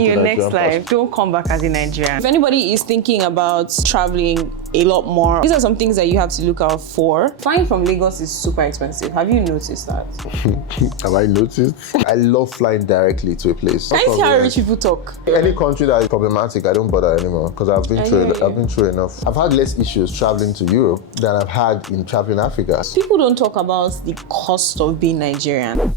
in your next life, don't come back as a Nigerian. If anybody is thinking about traveling a lot more, these are some things that you have to look out for. Flying from Lagos is super expensive. Have you noticed that? Have I noticed? I love flying directly to a place. Can you see how rich people talk? Any country that is problematic, I don't bother anymore because I've been through enough. I've had less issues traveling to Europe than I've had in traveling Africa. People don't talk about the cost of being Nigerian.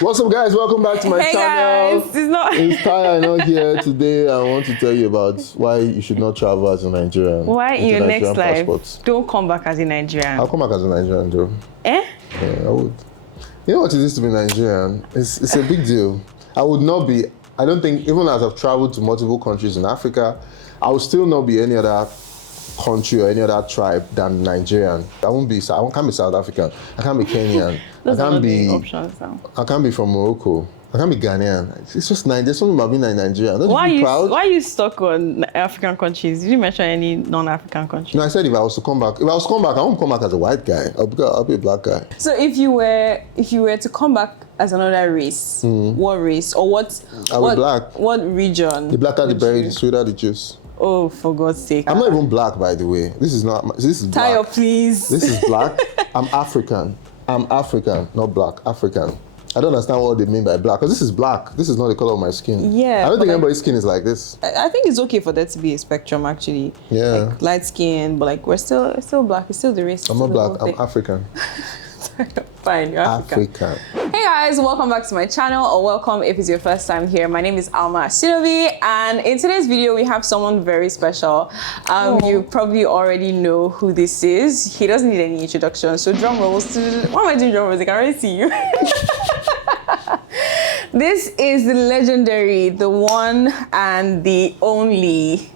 What's up, guys? Welcome back to my channel. Guys, it's Aina here. Today I want to tell you about why you should not travel as a Nigerian. Why in your next life, passports. don't come back as a Nigerian. I'll come back as a Nigerian, though. Eh? Yeah, I would. You know what it is to be Nigerian? It's a big deal. I would not be, I don't think, even as I've traveled to multiple countries in Africa, I would still not be any other country or any other tribe than Nigerian. I can't be South African. I can't be Kenyan. I can't be from Morocco. I can't be Ghanaian. It's just Nigeria. There's something about being Nigerian. Don't you feel proud? Why are you stuck on African countries? Did you mention any non-African countries? No, I said if I was to come back, I won't come back as a white guy. I'll be a black guy. So if you were to come back as another race, what race or what? I'll be black. What region? The blacker the berry, the sweeter the juice. Oh, for God's sake! I'm not even black, by the way. This is black. Tayo, please. This is black. I'm African. I'm African, not black. African. I don't understand what they mean by black, because this is black. This is not the color of my skin. Yeah. I don't think anybody's skin is like this. I think it's okay for there to be a spectrum, actually. Yeah. Like light skin, but like we're still black. It's still the race. I'm not black. I'm African. Fine, you're African. Hey guys, welcome back to my channel, or welcome if it's your first time here. My name is helloalmaasinobi, and in today's video we have someone very special. You probably already know who this is. He doesn't need any introduction, so drum rolls. Why am I doing drum rolls? I can already see you. This is the legendary, the one and the only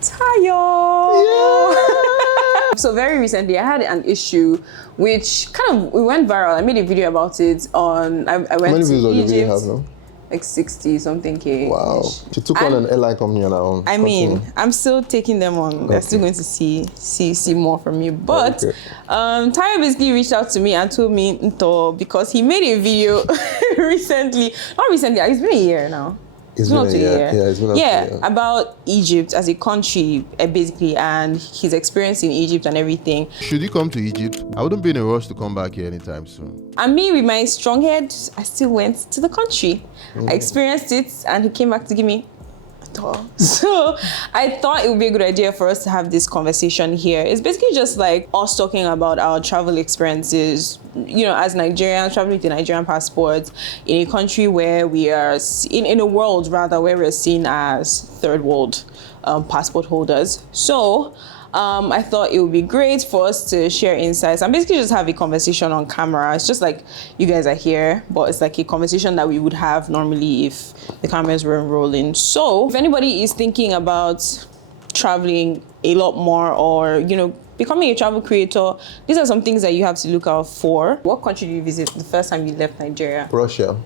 Tayo. Yeah. So very recently I had an issue which we went viral. I made a video about it on, I went to Egypt. How many views does the video have now? Like 60 something K. Wow. She took on an airline company on her own. I mean, I'm still taking them on. Okay. They're still going to see more from me. But Tayo basically reached out to me and told me because he made a video recently. Not recently, it's been a year now. It's been a year. Yeah, it's been a year. About Egypt as a country, basically, and his experience in Egypt and everything. Should you come to Egypt? I wouldn't be in a rush to come back here anytime soon. And me, with my strong head, I still went to the country. I experienced it, and he came back to give me a tour. So I thought it would be a good idea for us to have this conversation here. It's basically just like us talking about our travel experiences, you know, as Nigerians, traveling with a Nigerian passport in a country where we are, in a world rather, where we're seen as third world passport holders. So I thought it would be great for us to share insights and basically just have a conversation on camera. It's just like you guys are here, but it's like a conversation that we would have normally if the cameras weren't rolling. So if anybody is thinking about traveling a lot more, or, you know, becoming a travel creator, these are some things that you have to look out for. What country did you visit the first time you left Nigeria? Russia.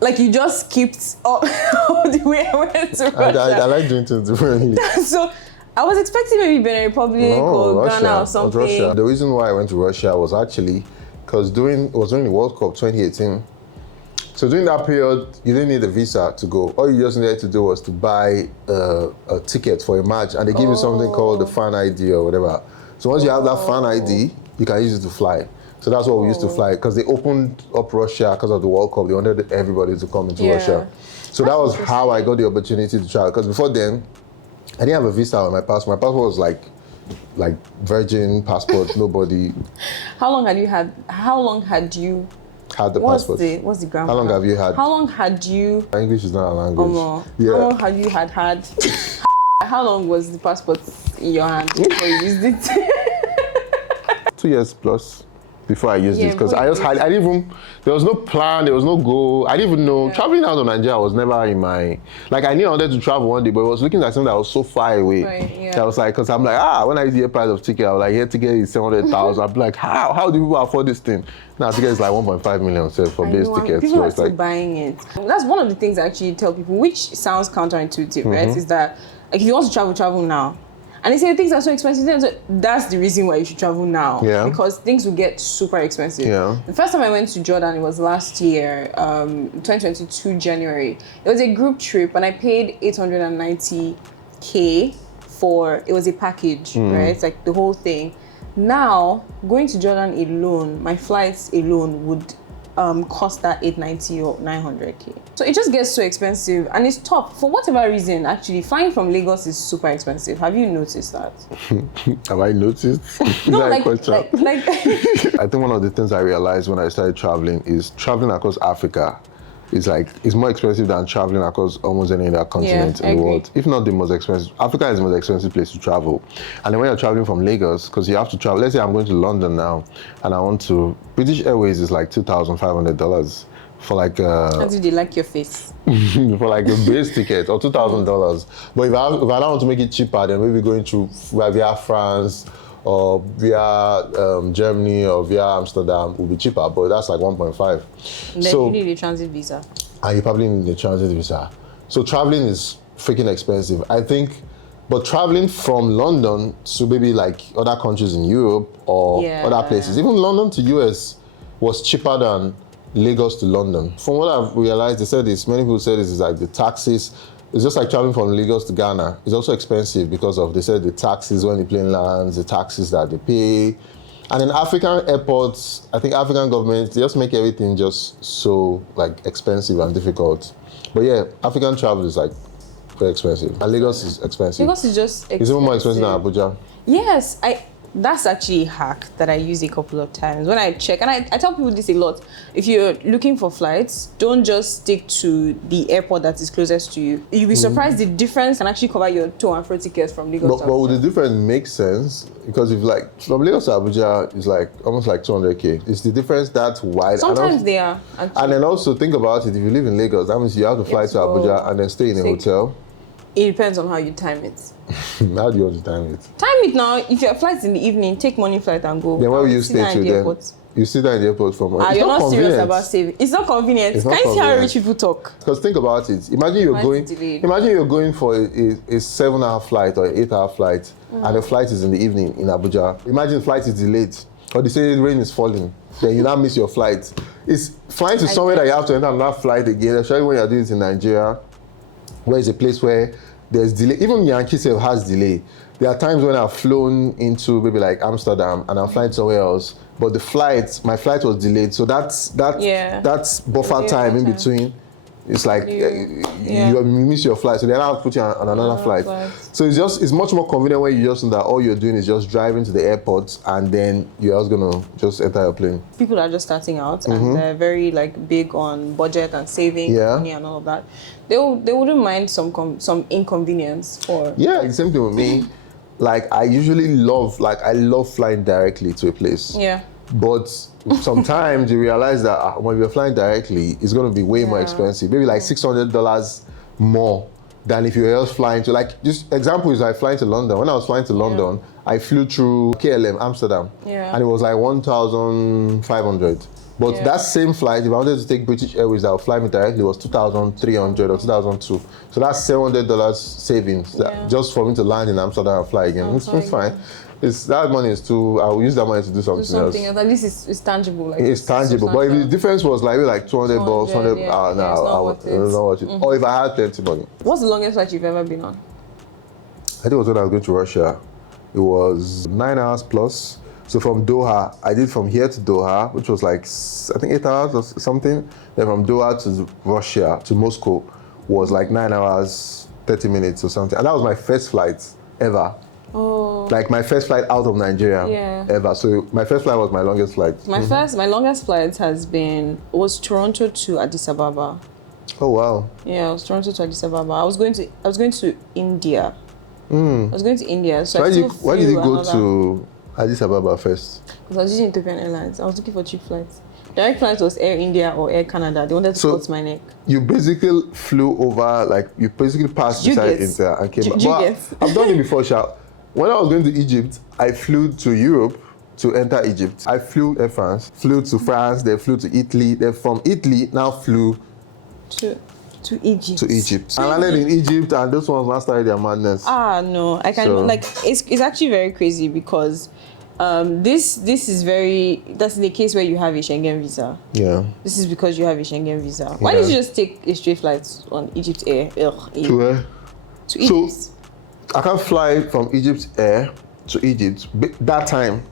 Like you just skipped all the way I went to Russia. I like doing things differently. So I was expecting maybe Benin Republic or Russia, Ghana or something. Russia. The reason why I went to Russia was actually because it was during the World Cup 2018. So during that period, you didn't need a visa to go. All you just needed to do was to buy a ticket for a match, and they give you something called the fan ID or whatever. So once you have that fan ID, you can use it to fly. So that's what we used to fly, because they opened up Russia because of the World Cup. They wanted everybody to come into Russia. So that was how I got the opportunity to travel. Because before then, I didn't have a visa on my passport. My passport was like virgin passport, nobody. How long had you had the passport? What's the grammar? How long have you had? How long had you? English is not a language. Yeah. How long had you had? How long was the passport in your hand before you used it? 2 years plus before I used it, because there was no plan, there was no goal. I didn't even know. Traveling out of Nigeria was never in my, like, I knew I wanted to travel one day, but it was looking like something that was so far away. That I was like, because I'm like, when I hear price of ticket, I was like, here ticket is 700,000. I'm like, how do people afford this thing? Now ticket is like 1.5 million for base tickets. People are still buying it. That's one of the things I actually tell people, which sounds counterintuitive, right? Is that like if you want to travel now. And they say things are so expensive. Then, so that's the reason why you should travel now. Yeah. Because things will get super expensive. Yeah. The first time I went to Jordan, it was last year, 2022 January. It was a group trip, and I paid 890K for, it was a package, right? It's like the whole thing. Now, going to Jordan alone, my flights alone would cost that 890 or 900K. So it just gets so expensive, and it's tough for whatever reason. Actually, flying from Lagos is super expensive. Have you noticed that? Have I noticed? No, like I think one of the things I realized when I started traveling is traveling across Africa is more expensive than traveling across almost any other continent in the world. If not the most expensive. Africa is the most expensive place to travel. And then when you're traveling from Lagos, because you have to travel, let's say I'm going to London now, and I want to, British Airways is like $2,500 for like How do they like your face? for like a base ticket, or $2,000. But if I don't want to make it cheaper, then maybe going through via France or via Germany or via Amsterdam will be cheaper, but that's like 1.5. And then you need a transit visa. And you probably need a transit visa. So traveling is freaking expensive, I think. But traveling from London to maybe like other countries in Europe or other places, even London to US was cheaper than Lagos to London. From what I've realized, they said this, many people said this is like the taxes. It's just like traveling from Lagos to Ghana. It's also expensive because of, they said, the taxes when the plane lands, the taxes that they pay. And in African airports, I think African governments, they just make everything just so like expensive and difficult. But yeah, African travel is like very expensive. And Lagos is expensive. Lagos is just expensive. It's even more expensive than Abuja. Yes, that's actually a hack that I use a couple of times when I check, and I tell people this a lot. If you're looking for flights, don't just stick to the airport that is closest to you. You'll be surprised the difference can actually cover your to and fro tickets from Lagos to Abuja. But would the difference make sense? Because if like from Lagos to Abuja is like almost like 200K. Is the difference that wide? Sometimes they are. Actually. And then also think about it, if you live in Lagos, that means you have to fly to Abuja and then stay in a hotel. It depends on how you time it. How do you want to time it? Time it now. If your flight's in the evening, take morning flight and go. Then where will you stay to then? You sit down in the airport from you're not serious about saving. It's not convenient. Can you see how rich people talk? Because think about it. Imagine you're going for a 7-hour flight or an 8-hour flight, and the flight is in the evening in Abuja. Imagine the flight is delayed, or they say the rain is falling. Then you now miss your flight. It's flying to somewhere that you have to enter another flight again, especially when you're doing it in Nigeria, where it's a place where there's delay. Even Yankee has delay. There are times when I've flown into maybe like Amsterdam and I'm flying somewhere else, but my flight was delayed. So that's buffer time in between. It's like you miss your flight, so then I'll put you on another flight. So it's much more convenient when you just know that all you're doing is just driving to the airport and then you're just gonna just enter your plane. People are just starting out and they're very like big on budget and saving money and all of that. They wouldn't mind some inconvenience for. Yeah, it's the same thing with me. Like I love flying directly to a place. Yeah. But sometimes you realize that when you're flying directly, it's going to be way more expensive. Maybe like $600 more than if you were else flying to, like, just example is like flying to London. When I was flying to London, I flew through KLM, Amsterdam, and it was like 1,500. But that same flight, if I wanted to take British Airways that would fly me directly, was 2,300 or 2,002. So that's $700 savings just for me to land in Amsterdam and fly again. It's fine. That money is too. I will use that money to do something else. At least it's tangible. Like it's tangible. But if the difference was like $200, 100, I don't know what it. Or if I had plenty money. What's the longest flight you've ever been on? I think it was when I was going to Russia. It was 9 hours plus. So from Doha, I did from here to Doha, which was like, I think 8 hours or something. Then from Doha to Russia, to Moscow, was like 9 hours, 30 minutes or something. And that was my first flight ever. Oh. Like my first flight out of Nigeria ever. So my first flight was my longest flight. My longest flight was Toronto to Addis Ababa. Oh wow. Yeah, it was Toronto to Addis Ababa. I was going to India. I was going to India. So why did you go to Addis Ababa first? Because I was using Ethiopian Airlines. I was looking for cheap flights. Direct flight was Air India or Air Canada. They wanted to cut my neck. You basically flew over, like you basically passed beside India and came back. I've done it before, Sha. When I was going to Egypt, I flew to Europe to enter Egypt. I flew Air France, flew to France, then flew to Italy. Then from Italy, now flew To Egypt. To Egypt. I landed in Egypt, and those ones last started their madness. No, I can like it's actually very crazy because this is that's the case where you have a Schengen visa. Yeah. This is because you have a Schengen visa. Why did you just take a straight flight on Egypt Air? To where? To Egypt. So I can't fly from Egypt Air to Egypt that time.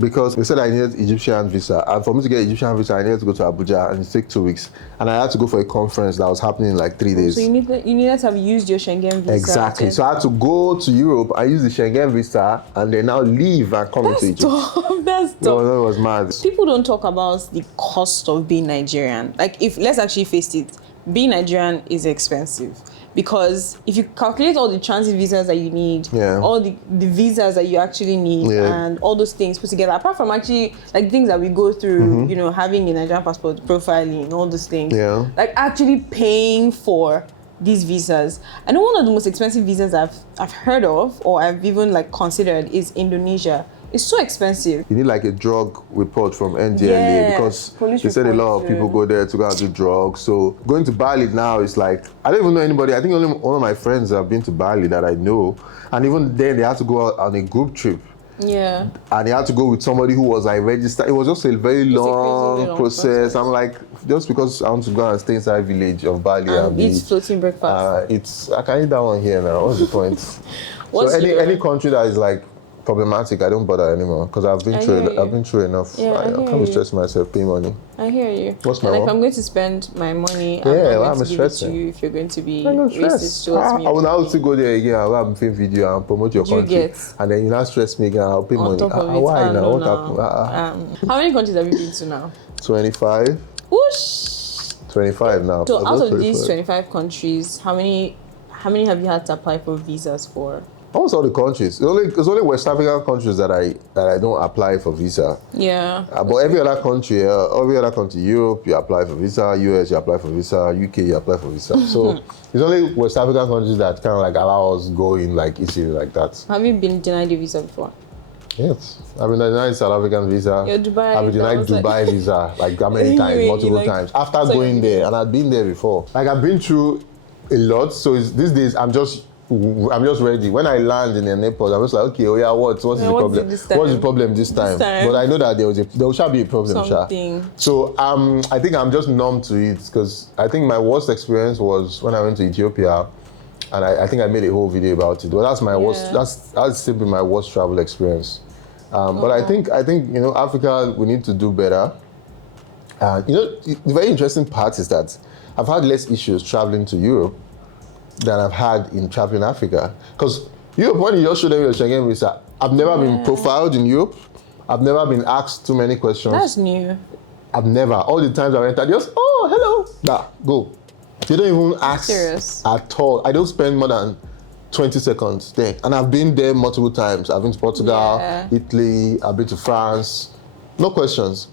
Because they said I needed Egyptian visa, and for me to get Egyptian visa, I needed to go to Abuja, and it took 2 weeks, and I had to go for a conference that was happening in like 3 days. So you needed to have used your Schengen visa. Exactly. So I had to go to Europe. I used the Schengen visa, and then now leave and come into Egypt. That's tough. No, it was mad. People don't talk about the cost of being Nigerian. Like, let's actually face it, being Nigerian is expensive. Because if you calculate all the transit visas that you need, all the visas that you actually need, and all those things put together, apart from actually like things that we go through, having a Nigerian passport, profiling, all those things, like actually paying for these visas. I know one of the most expensive visas I've heard of, or I've even like considered, is Indonesia. It's so expensive. You need like a drug report from NDLA because they said a lot of people go there to go and do drugs. So going to Bali now is like, I don't even know anybody. I think only one of my friends have been to Bali that I know. And even then they had to go out on a group trip. Yeah. And they had to go with somebody who was like registered. It was just a very long process. I'm like, just because I want to go and stay inside village of Bali and eat floating breakfast. I can eat that one here now. What's the point? So any country that is like problematic, I don't bother anymore because I've been through enough. Yeah, I can't be stressing myself paying money. I hear you. What's my like one? I'm going to spend my money. I'm to stressing. give it to you if you're going to be racist towards me. I will now still go there again. I'll have a film video and promote your country. And then you now stress me again. I'll pay money. Why now? What happened? How many countries have you been to now? 25. Whoosh! 25 now. So out of these 25 countries, how many have you had to apply for visas for? Almost all the countries. It's only West African countries that I don't apply for visa. Yeah. But every other country, Europe, you apply for visa. US, you apply for visa. UK, you apply for visa. So it's only West African countries that kind of like allow us go in like easily like that. Have you been denied a visa before? Yes. I've been denied South African visa. Dubai. I've been denied Dubai visa like how many times, multiple times. After going there, and I'd been there before. Like I've been through a lot. So these days I'm just ready. When I land in an airport, I'm just like, okay, what's the problem? What's the problem this time? But I know that there shall be a problem. So I think I'm just numb to it because I think my worst experience was when I went to Ethiopia, and I think I made a whole video about it. But that's my worst. That's simply my worst travel experience. But I think Africa, we need to do better. The very interesting part is that I've had less issues traveling to Europe than I've had in traveling Africa. Because Europe, when you just show them your Schengen visa, I've never been profiled in Europe. I've never been asked too many questions. That's new. I've never. All the times I went, I just, hello, go. They don't even ask at all. I don't spend more than 20 seconds there. And I've been there multiple times. I've been to Portugal, Italy, I've been to France. No questions.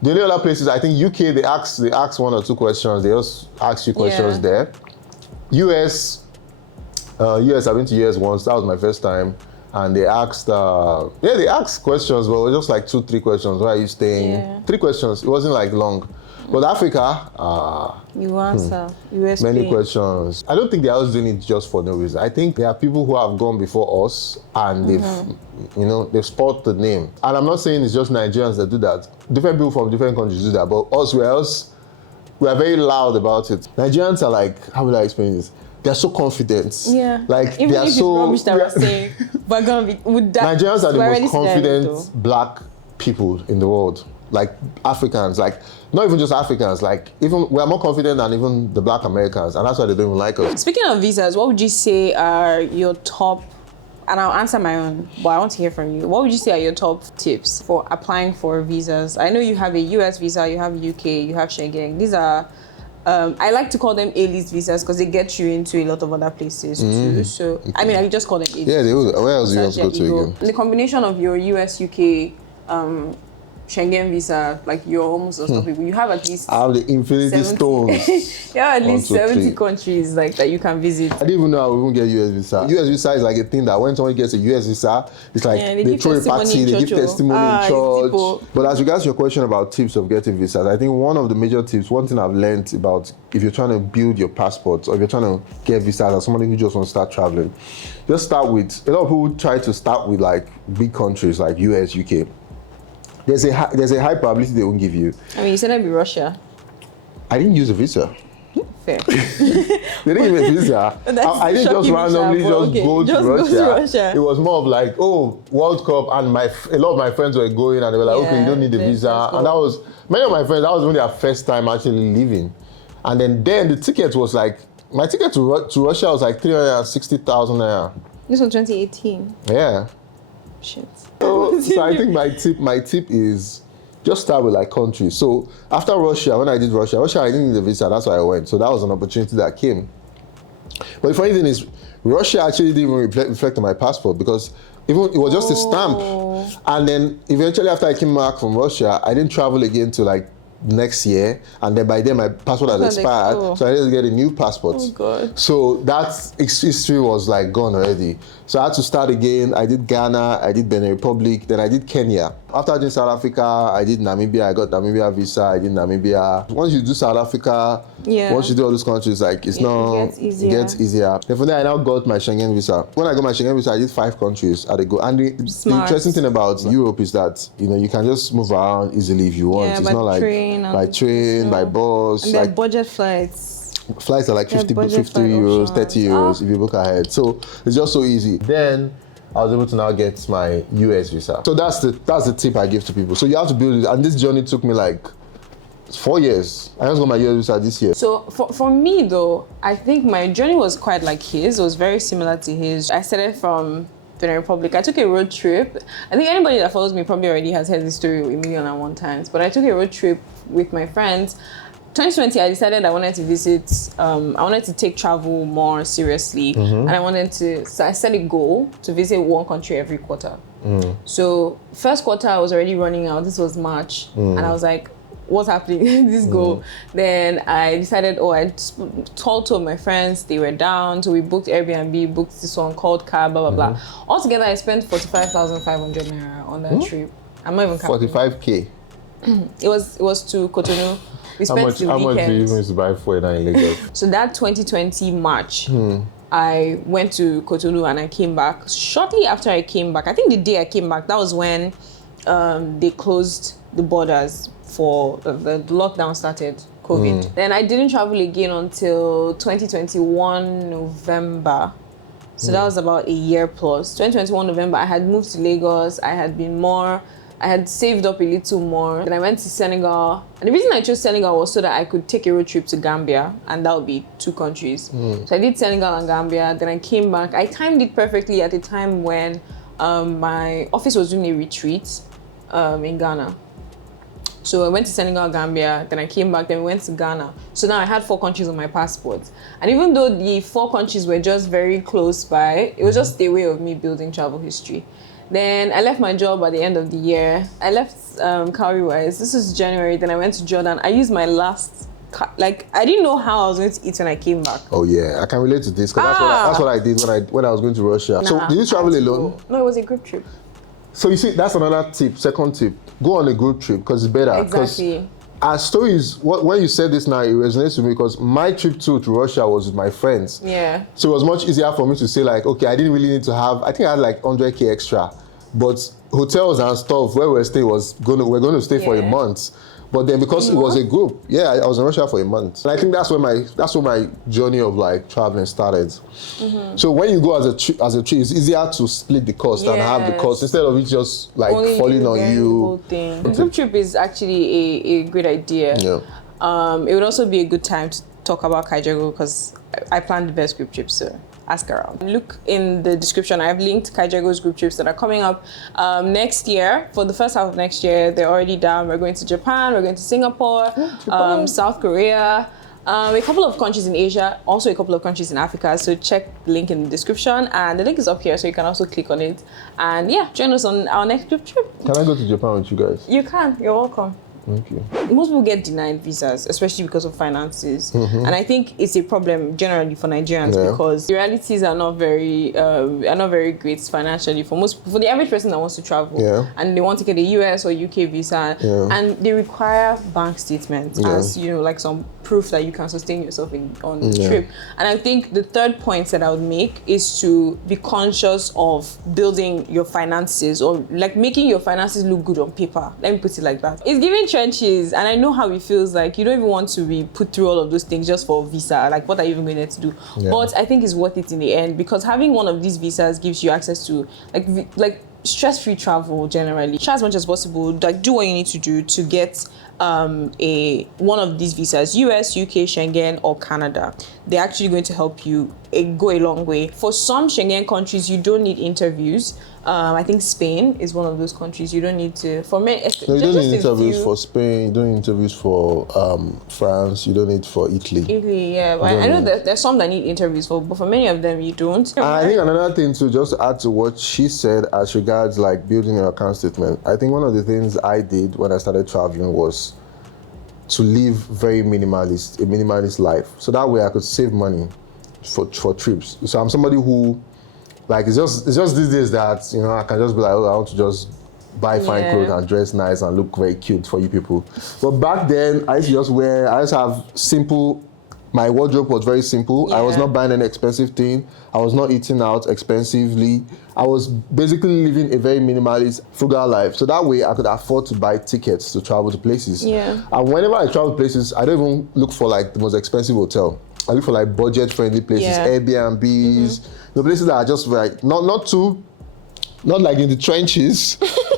The only other places, I think UK, they ask 1 or 2 questions. They just ask you questions there. US, I've been to US once. That was my first time. And they asked, they asked questions, but it was just like 2-3 questions. Where are you staying? 3 questions. It wasn't like long. But Africa, you answer. US many questions. I don't think they're always doing it just for no reason. I think there are people who have gone before us and they've spoiled the name. And I'm not saying it's just Nigerians that do that. Different people from different countries do that. But us, we are very loud about it. Nigerians are like, how would I explain this? They're so confident. Yeah. Like even they are if so. It's rubbish that we're saying, we're gonna be. Nigerians are the most confident black people in the world. Like Africans, like not even just Africans. Like even we are more confident than even the black Americans, and that's why they don't even like us. Speaking of visas, what would you say are your top? And I'll answer my own, but I want to hear from you. What would you say are your top tips for applying for visas? I know you have a US visa, you have UK, you have Schengen. These are, I like to call them A-list visas because they get you into a lot of other places too. So, I mean, I just call them A-list. Yeah, they would. Where else do you want to go to again? The combination of your US, UK, Schengen visa, like you're almost unstoppable. You have at least I have the infinity 70 stones. you have at least 1, 2, 70 3. countries like that you can visit. I didn't even know I would even get US visa. US visa is like a thing that when someone gets a US visa, it's like Yeah, they give throw a testimony party, in they give church, oh. testimony in It's deep, oh. church. But as regards your question about tips of getting visas, I think one of the major tips, one thing I've learned about if you're trying to build your passport or if you're trying to get visas as somebody who just wants to start traveling, just start with, a lot of people try to start with like big countries like US, UK. There's a high probability they won't give you. I mean, you said that'd be Russia. I didn't use a visa. Fair. They didn't give me a visa. I didn't just randomly go to Russia. It was more of like, oh, World Cup, and a lot of my friends were going, and they were like, okay, you don't need a visa. And that was, many of my friends, that was only their first time actually leaving. And then the ticket was like, my ticket to Russia was like 360,000 naira. This was 2018. Yeah. Shit. So I think my tip is just start with like countries. So after Russia, when I did Russia, I didn't need a visa, that's why I went. So that was an opportunity that came. But the funny thing is, Russia actually didn't even reflect on my passport because it was just a stamp. And then eventually after I came back from Russia, I didn't travel again to like next year, and then by then my passport had expired, so I had to get a new passport. Oh God. So that history was like gone already. So I had to start again. I did Ghana, I did Benin Republic, then I did Kenya. After I did South Africa, I did Namibia. I got Namibia visa. I did Namibia. Once you do South Africa, once you do all those countries, like it gets easier. Then from there, I now got my Schengen visa. When I got my Schengen visa, I did 5 countries at a go. And the interesting thing about Europe is that you can just move around easily if you want. Yeah, it's not like by train, by bus. And like budget flights. Flights are like 50 euros, 30 euros if you book ahead. So it's just so easy. Then I was able to now get my US visa. So that's the tip I give to people. So you have to build it. And this journey took me like 4 years. I just got my US visa this year. So for me though, I think my journey was quite like his. It was very similar to his. I started from Benin Republic. I took a road trip. I think anybody that follows me probably already has heard this story 1,000,001 times. But I took a road trip with my friends. 2020, I decided I wanted to visit, I wanted to take travel more seriously. And so I set a goal to visit one country every quarter. So first quarter, I was already running out. This was March. And I was like, what's happening? This goal. Then I decided, I told 2 of my friends, they were down. So we booked Airbnb, booked this one called car, blah, blah, blah. Altogether, I spent 45,500 naira on that trip. I'm not even counting. 45K. It was to Cotonou. We spent how much do you use to buy for in Lagos? So that 2020 March, I went to Cotonou and I came back. Shortly after I came back, I think the day I came back, that was when they closed the borders for the lockdown started, COVID. Then I didn't travel again until 2021 November. So that was about a year plus. 2021 November, I had moved to Lagos. I had saved up a little more. Then I went to Senegal. And the reason I chose Senegal was so that I could take a road trip to Gambia, and that would be 2 countries. So I did Senegal and Gambia. Then I came back. I timed it perfectly at the time when my office was doing a retreat in Ghana. So I went to Senegal, Gambia, then I came back, then we went to Ghana. So now I had 4 countries on my passport. And even though the 4 countries were just very close by, it was just a way of me building travel history. Then I left my job at the end of the year. I left Cowrywise. This is January. Then I went to Jordan. I used my last, I didn't know how I was going to eat when I came back. Oh yeah, I can relate to this because that's what I did when I was going to Russia. So did you travel alone? No, it was a group trip. So you see, that's another tip, second tip. Go on a group trip because it's better. Exactly. Our stories, when you said this now, it resonates with me because my trip to Russia was with my friends. Yeah. So it was much easier for me to say like, okay, I didn't really need to have, I think I had like 100K extra, but hotels and stuff where we're going to stay for a month. But then because it was a group, I was in Russia for a month. And I think that's where my journey of like traveling started. So when you go as a trip, it's easier to split the cost and have the cost instead of it just like only falling on you. The whole thing. The group trip is actually a great idea. Yeah. It would also be a good time to talk about Kaijago because I planned the best group trips. So ask around. Look in the description. I've linked Kaijago's group trips that are coming up next year. For the first half of next year, they're already down. We're going to Japan, we're going to Singapore, South Korea, A couple of countries in Asia, also a couple of countries in Africa. So check the link in the description, and the link is up here, so you can also click on it. And yeah, join us on our next group trip. Can I go to Japan with you guys? You can. You're welcome. Thank you. Most people get denied visas, especially because of finances, and I think it's a problem generally for Nigerians because the realities are not very great financially for the average person that wants to travel, and they want to get a US or UK visa, and they require bank statements as like some proof that you can sustain yourself on the trip. And I think the third point that I would make is to be conscious of building your finances, or like making your finances look good on paper. Let me put it like that. It's giving trenches, and I know how it feels. Like you don't even want to be put through all of those things just for a visa. Like what are you even going there to do? But I think it's worth it in the end, because having one of these visas gives you access to like stress-free travel generally. Try as much as possible, like do what you need to do to get one of these visas, US, UK, Schengen, or Canada. They're actually going to help you go a long way. For some Schengen countries, you don't need interviews. I think Spain is one of those countries you don't need to. For me, no, you don't need interviews for Spain. You don't need interviews for France. You don't need for Italy. Italy, yeah. But I know that there's some that need interviews for, but for many of them you don't. And I think another thing to just add to what she said as regards like building your account statement. I think one of the things I did when I started traveling was to live a minimalist life. So that way I could save money for trips. So I'm somebody who, like, it's just these days that, I can just be like, oh, I want to just buy fine clothes and dress nice and look very cute for you people. But back then, I used to have simple, my wardrobe was very simple. I was not buying any expensive thing. I was not eating out expensively. I was basically living a very minimalist, frugal life. So that way I could afford to buy tickets to travel to places. Yeah. And whenever I travel places, I don't even look for like the most expensive hotel. I look for like budget-friendly places, Airbnbs, the places that are just like not like in the trenches,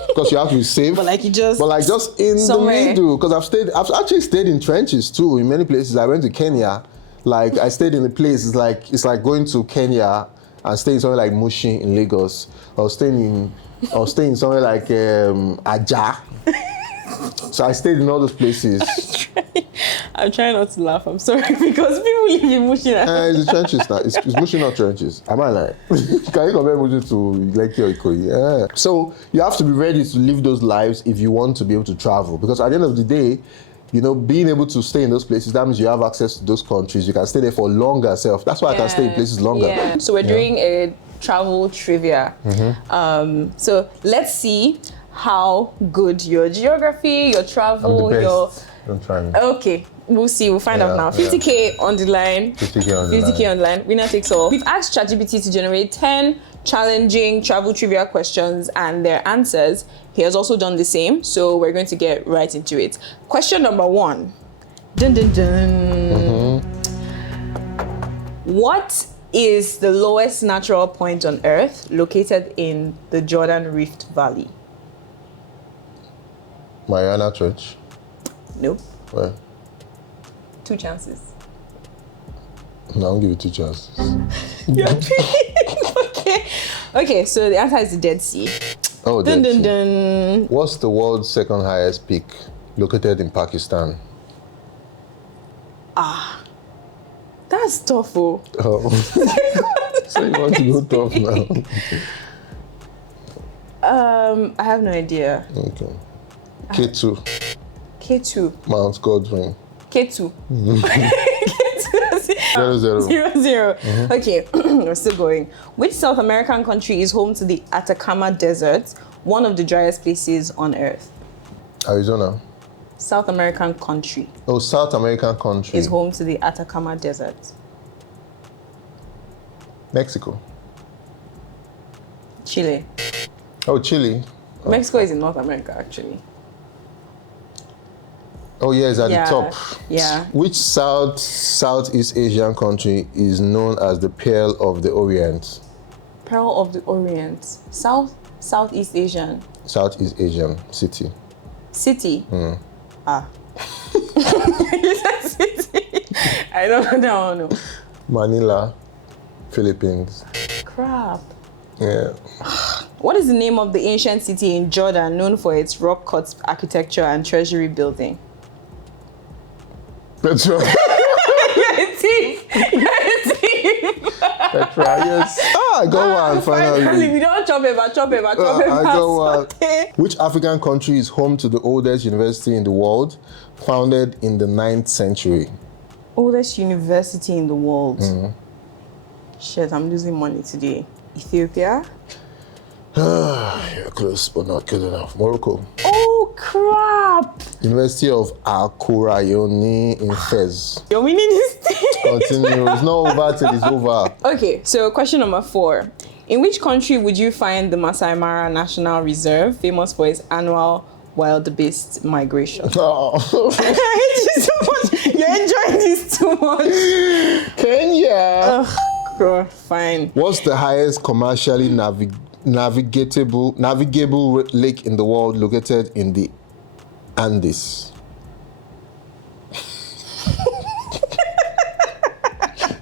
because you have to be safe. But like just in somewhere. The middle. Because I've actually stayed in trenches too in many places. I went to Kenya, like I stayed in a place. It's like going to Kenya and staying somewhere like Mushin in Lagos. I was staying somewhere like Aja. So I stayed in all those places. I'm trying not to laugh. I'm sorry, because people live in Mushin. It's the trenches now. It's Mushin, not trenches. Am I lying? Can you compare Mushin to Lekki or Ikoyi? Yeah. So you have to be ready to live those lives if you want to be able to travel. Because at the end of the day, being able to stay in those places, that means you have access to those countries. You can stay there for longer self. That's why I can stay in places longer. Yeah. So we're doing a travel trivia. So let's see how good your geography, your travel, Don't try me. Okay, we'll see. We'll find out now. 50K on the line. 50K on the line. Winner takes all. We've asked ChatGPT to generate 10 challenging travel trivia questions and their answers. He has also done the same, so we're going to get right into it. Question number 1. Dun dun dun. What is the lowest natural point on Earth located in the Jordan Rift Valley? Mariana Church. Nope. Where? 2 chances. No, I'll give you 2 chances. Okay, so the answer is the Dead Sea. Oh, Dead Sea. Dun. What's the world's second highest peak located in Pakistan? That's tough, oh. So you want to go tough now? I have no idea. Okay. K2. Mount Godwin. K2. K2. 0-0. Okay, we're still going. Which South American country is home to the Atacama Desert, one of the driest places on Earth? Arizona. South American country. Oh, South American country. Is home to the Atacama Desert. Mexico. Chile. Oh, Chile. Mexico is in North America, actually. Oh, yeah, it's at the top. Yeah. Which Southeast Asian country is known as the Pearl of the Orient? Pearl of the Orient. Southeast Asian. Southeast Asian city. City? You said city. I don't know. Manila, Philippines. Crap. Yeah. What is the name of the ancient city in Jordan known for its rock-cut architecture and treasury building? Petra. thief. You're a thief. Petra, yes. I got one finally. We don't chop it, chop it. I got one. Okay. Which African country is home to the oldest university in the world, founded in the 9th century? Oldest university in the world. Shit, I'm losing money today. Ethiopia? You're close, but not good enough. Morocco. Oh, crap. University of Akurayoni in Fez. You're winning this thing. Continue. It's not over till it's over. Okay, so question number 4. In which country would you find the Masai Mara National Reserve, famous for its annual wildebeest migration? Oh. I hate you so much. You're enjoying this too much. Kenya. Girl, fine. What's the highest commercially navigable lake in the world located in the Andes?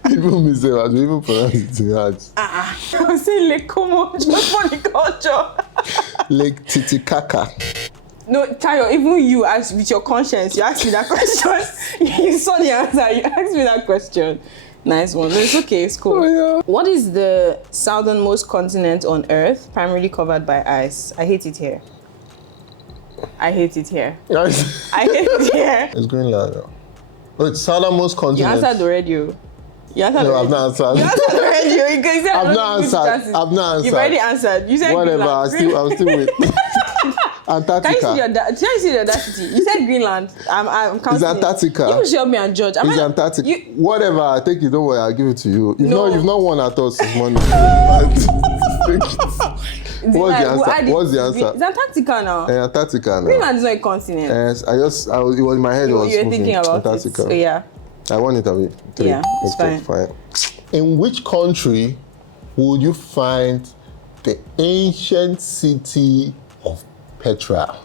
Even me say that, we even pronounce it too hard. I was saying Lake Como, just for the culture. Lake Titicaca. No, Tayo, even you, as with your conscience, you asked me that question. You saw the answer, you asked me that question. Nice one. No, it's okay, it's cool. Oh, yeah. What is the southernmost continent on Earth, primarily covered by ice? I hate it here. I hate it here. I hate it here. It's Greenland. Oh, it's southernmost You continent. answered already. You answered No, already. I've not answered. You answered already. You said I've not answered. I've not answered. You've already answered. You said Whatever. Greenland. I'm still with Antarctica. Can you see the audacity? You said Greenland. I'm counting. It's Antarctica. You should help me and judge. It's Antarctica. Whatever. I take it. Don't worry. I'll give it to you. You've not won at all this morning. What's the answer? It's Antarctica now. Antarctica now. Greenland is not a continent. Yes, it was in my head. You were thinking about Antarctica. it. So yeah. I won it away. 3. Yeah, it's fine. In which country would you find the ancient city of Petra,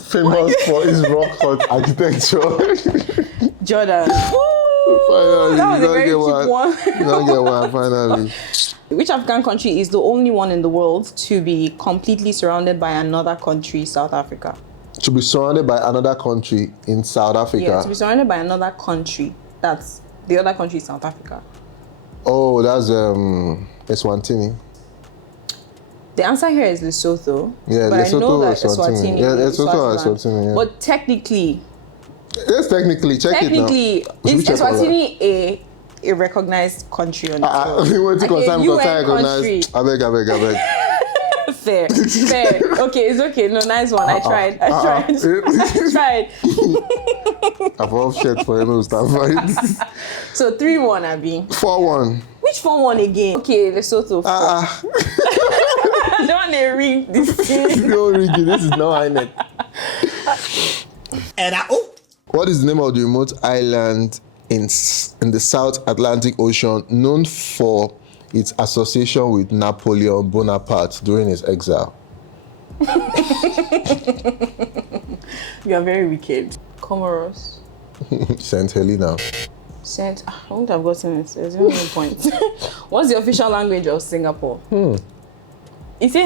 famous for its rock-cut architecture? Jordan. Finally, That was a very cheap one. You don't get one, finally. Which African country is the only one in the world to be completely surrounded by another country, South Africa? To be surrounded by another country in South Africa? Yeah, to be surrounded by another country. That's the other country is South Africa. Oh, that's Eswatini. The answer here is Lesotho. Yeah, but Lesotho I know that or Eswatini. Yeah, Lesotho or Swaziland. Eswatini, yeah. But technically, yes, technically, check it now. is Eswatini a recognized country on its own? We want to concern country. I beg. Fair. Okay, it's okay. No, nice one. I tried. I tried. I've all shared for him to start fighting. So 3-1, Abi. 4-1. Which 4-1 again? Okay, Lesotho. I don't want to read this thing. Don't read it. This is no INET. What is the name of the remote island in the South Atlantic Ocean known for its association with Napoleon Bonaparte during his exile? You are very wicked. Comoros. St. Helena. I wouldn't have gotten it. There's no point. What's the official language of Singapore? You say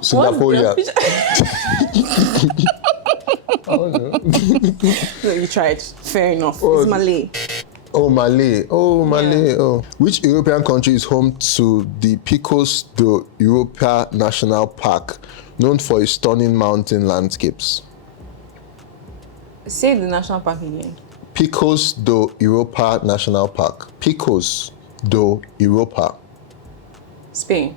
Singaporean. No, you tried. Fair enough. It's Malay. Oh, Malay. Oh. Which European country is home to the Picos de Europa National Park, known for its stunning mountain landscapes? Say the national park again. Picos de Europa National Park. Picos de Europa. Spain.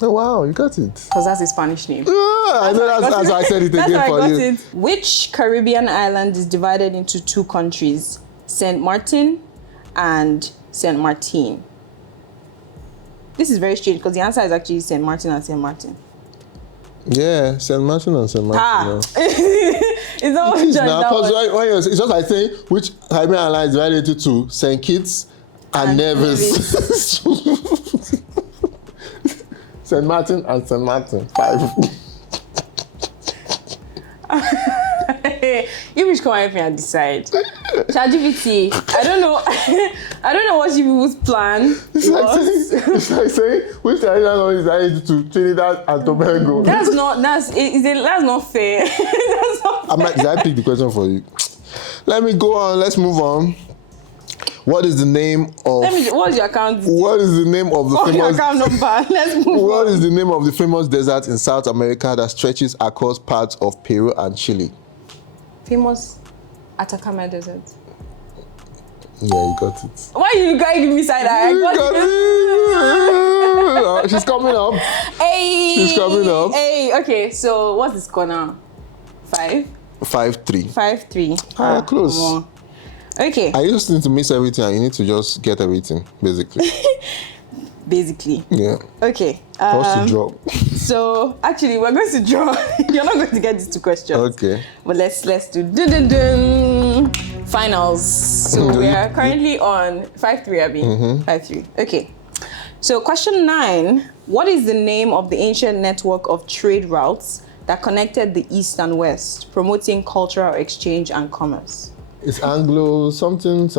Oh, wow, you got it. Because that's a Spanish name. I know that's why I said it again for you. Which Caribbean island is divided into 2 countries? Saint Martin and Saint Martin. This is very strange because the answer is actually Saint Martin and Saint Martin. Yeah, Saint Martin and Saint Martin. It's not what it's just like saying which Caribbean island is divided into 2, Saint Kitts and Nevis. Saint Martin and Saint Martin. 5. You should come help me and decide. ChatGPT. I don't know what you people's plan was. It's like saying which island is divided to Trinidad and Tobago. That's not fair. Did I pick the question for you? Let me go on. Let's move on. What is the name of? What's your account? What is the name of the What's your famous? account number? Let's move What on. is the name of the famous desert in South America that stretches across parts of Peru and Chile? Famous Atacama Desert. Yeah, you got it. Why you guys give me side eye? You got it. She's coming up. Hey. She's coming up. Hey. Okay. So what's the score now? 5. 5-3. 5-3. Close. Come on. Okay. I just need to miss everything and you need to just get everything, basically. Basically. Yeah. Okay. What's to draw? So actually, we're going to draw. You're not going to get these 2 questions. Okay. But let's do dun. Finals. So we are currently on 5-3, Abby. 5-3. Okay. So question 9. What is the name of the ancient network of trade routes that connected the East and West, promoting cultural exchange and commerce? It's Anglo something. Is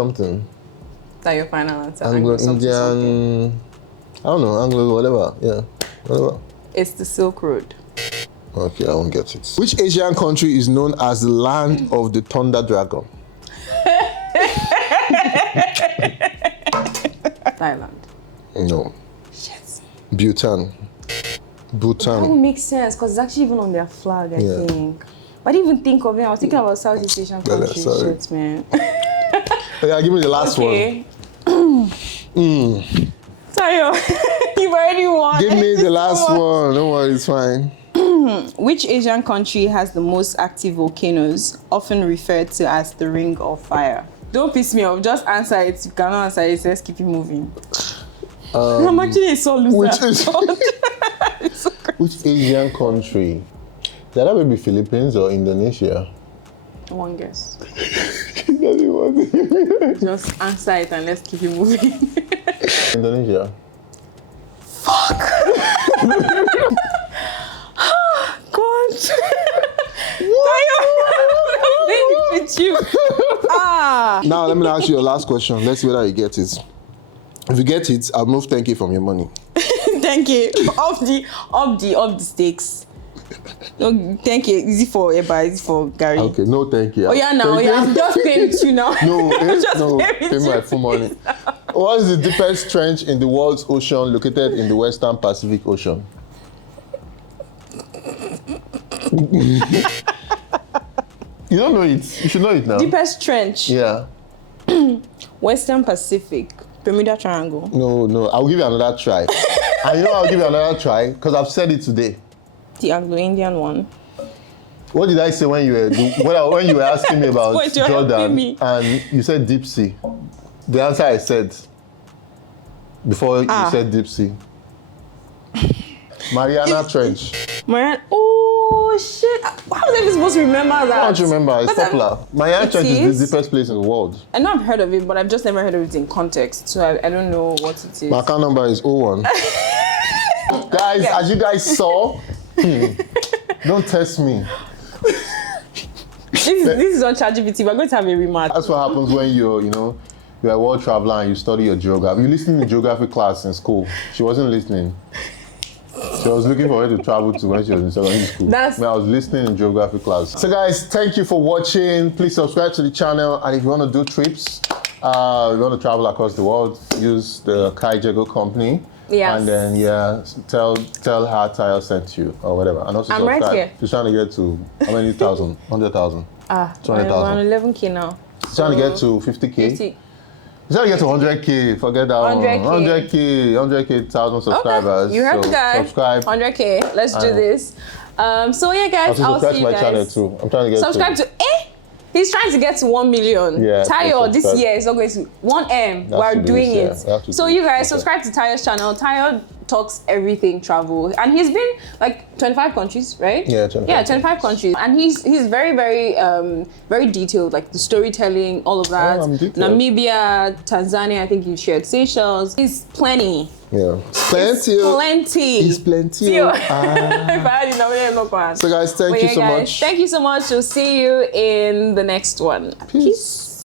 that your final answer? Anglo-Indian. I don't know, Anglo, whatever. Yeah, whatever. It's the Silk Road. Okay, I won't get it. Which Asian country is known as the land of the Thunder Dragon? Thailand. No. Shit. Bhutan. That Bhutan. would make sense because it's actually even on their flag, I Yeah. think. But I didn't even think of it. I was thinking about Southeast Asian Yeah, countries. sorry. Shit, man. Yeah, give me the last Okay. Sorry, you've already won. one. Give me the last one. Don't worry, it's fine. Which Asian country has the most active volcanoes, often referred to as the Ring of Fire? Don't piss me off. Just answer it. You cannot answer it. Let's keep it moving. I'm actually a sore loser. Which Asian country? That would be Philippines or Indonesia? One guess. That's what. Just answer it and let's keep it moving. Indonesia. Fuck. God. With you. Now let me ask you your last question. Let's see whether you get it. If you get it, I'll move 10K from your money. Thank you. Up the stakes. No, thank you. Easy for Eba, easy for Gary. Okay, no thank you. Oh yeah, now I'm just paying with you now. No, Just no, pay pay with my you. full money. What is the deepest trench in the world's ocean located in the Western Pacific Ocean? You don't know it. You should know it now. Deepest trench. Yeah. Western Pacific. Bermuda Triangle. No. I'll give you another try. And you know I'll give you another try because I've said it today. The Anglo-Indian one. What did I say when you were when you were asking me about Wait, you're helping Jordan me. and you said deep sea? The answer I said before you said deep sea. Mariana Trench. Mariana. Oh shit! How was I even supposed to remember that? I don't remember. It's popular. Mariana It Trench is is? the deepest place in the world. I know I've heard of it, but I've just never heard of it in context, so I don't know what it is. My account number is 01. Guys, as you guys saw, don't test me. This is on ChatGPT. We're going to have a rematch. That's what happens when you're a world traveler and you study your geography. You listen to geography class in school. She wasn't listening. She was looking for where to travel to when she was in secondary school. When I was listening in geography class. So guys, thank you for watching. Please subscribe to the channel. And if you want to do trips, if you want to travel across the world, use the Kai Jego company. Yes. And then tell her Tayo sent you or whatever. And also I'm subscribe. right here. She's trying to get to how many thousand? 100,000. 200,000. We're on 11K now. She's trying to get to 50K. 50. She's trying to get to 100K. Forget that 100K. one. 100K, 1,000 subscribers. Okay. You heard so the guy. Subscribe. 100K. Let's do this. So yeah, guys, Also I'll subscribe see to you my channel guys. too. I'm trying to get Subscribe to He's trying to get to 1 million. Yeah, Tayo please this subscribe. year is not going to 1M. That's We're to be doing this, yeah. it. That's to So be you this, guys okay. subscribe to Tayo's channel. Tayo talks everything travel, and he's been like 25 countries, right? Yeah, 25. Yeah, 25 countries, and he's very very detailed, like the storytelling, all of that. Oh, I'm detailed. Namibia, Tanzania, I think you shared Seychelles. He's plenty. Yeah. Plenty. Plenty. It's plenty. If I had it, I wouldn't know what. So guys, thank But you yeah, so guys, much. Thank you so much. We'll see you in the next one. Peace.